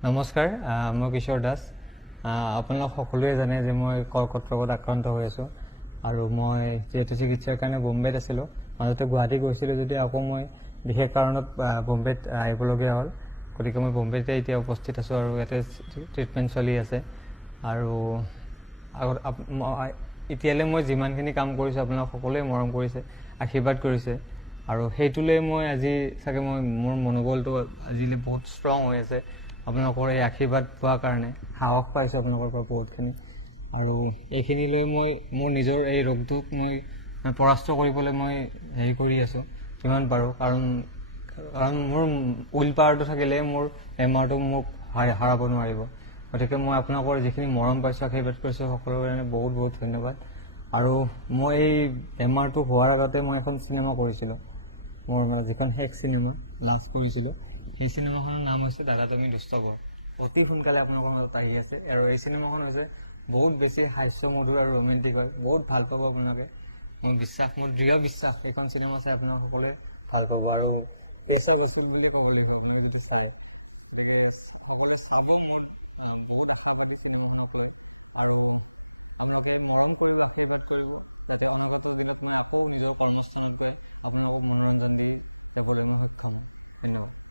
নমস্কাৰ, মই কিশোৰ দাস। আপোনালোক সকলোৱে জানে যে মই কৰ্কট ৰোগত আক্ৰান্ত হৈ আছোঁ আৰু মই যিহেতু চিকিৎসাৰ কাৰণে বোম্বেত আছিলোঁ, মাজতে গুৱাহাটী গৈছিলোঁ যদি আকৌ মই বিশেষ কাৰণত বোম্বেত আহিবলগীয়া হ'ল। গতিকে মই বোম্বেতে এতিয়া উপস্থিত আছোঁ আৰু ইয়াতে ট্ৰিটমেণ্ট চলি আছে। আৰু এতিয়ালৈ মই যিমানখিনি কাম কৰিছোঁ আপোনালোক সকলোৱে মৰম কৰিছে, আশীৰ্বাদ কৰিছে আৰু সেইটোলৈ মই আজি চাগে মোৰ মনোবলটো আজিলৈ বহুত ষ্ট্ৰং হৈ আছে। আপোনালোকৰ এই আশীৰ্বাদ পোৱাৰ কাৰণে সাহস পাইছোঁ আপোনালোকৰ পৰা বহুতখিনি। আৰু এইখিনিলৈ মই মোৰ নিজৰ এই ৰোগটোক মই পৰাস্ত কৰিবলৈ মই হেৰি কৰি আছোঁ যিমান পাৰোঁ, কাৰণ মোৰ উইল পাৱাৰটো থাকিলে মোৰ বেমাৰটো মোক হাৰাব নোৱাৰিব। গতিকে মই আপোনালোকৰ যিখিনি মৰম পাইছোঁ, আশীৰ্বাদ কৰিছোঁ, সকলোৰে কাৰণে বহুত বহুত ধন্যবাদ। আৰু মই এই বেমাৰটো হোৱাৰ আগতে মই এখন চিনেমা কৰিছিলোঁ, মোৰ যিখন শেষ চিনেমা লাষ্ট কৰিছিলোঁ, সেই চিনেমাখনৰ নাম হৈছে দাদা তুমি দুষ্ট বৰ। অতি সোনকালে আপোনালোকৰ মাজত আহি আছে আৰু এই চিনেমাখন হৈছে বহুত বেছি হাস্যমধুৰ আৰু ৰোমেণ্টিক হয়। বহুত ভাল পাব আপোনালোকে। মোৰ দৃঢ় বিশ্বাস এইখন চিনেমা চাই আপোনালোক সকলোৱে ভাল পাব আৰু পেচা বাচুল বুলিয়ে ক'ব লাগিব আপোনালোকে যদি চায়। গতিকে সকলোৱে চাব। মোৰ বহুত আশাবাদী চিনেমাখনক লৈ আৰু আপোনালোকে মৰম কৰিব, আশীৰ্বাদ কৰিব, যাতে অনাগত দিনত মই আকৌ নিজৰ কৰ্মস্থানত গৈ আপোনালোকক মনোৰঞ্জন দি যাবলৈ মই সক্ষম হওঁ। ধন্যবাদ।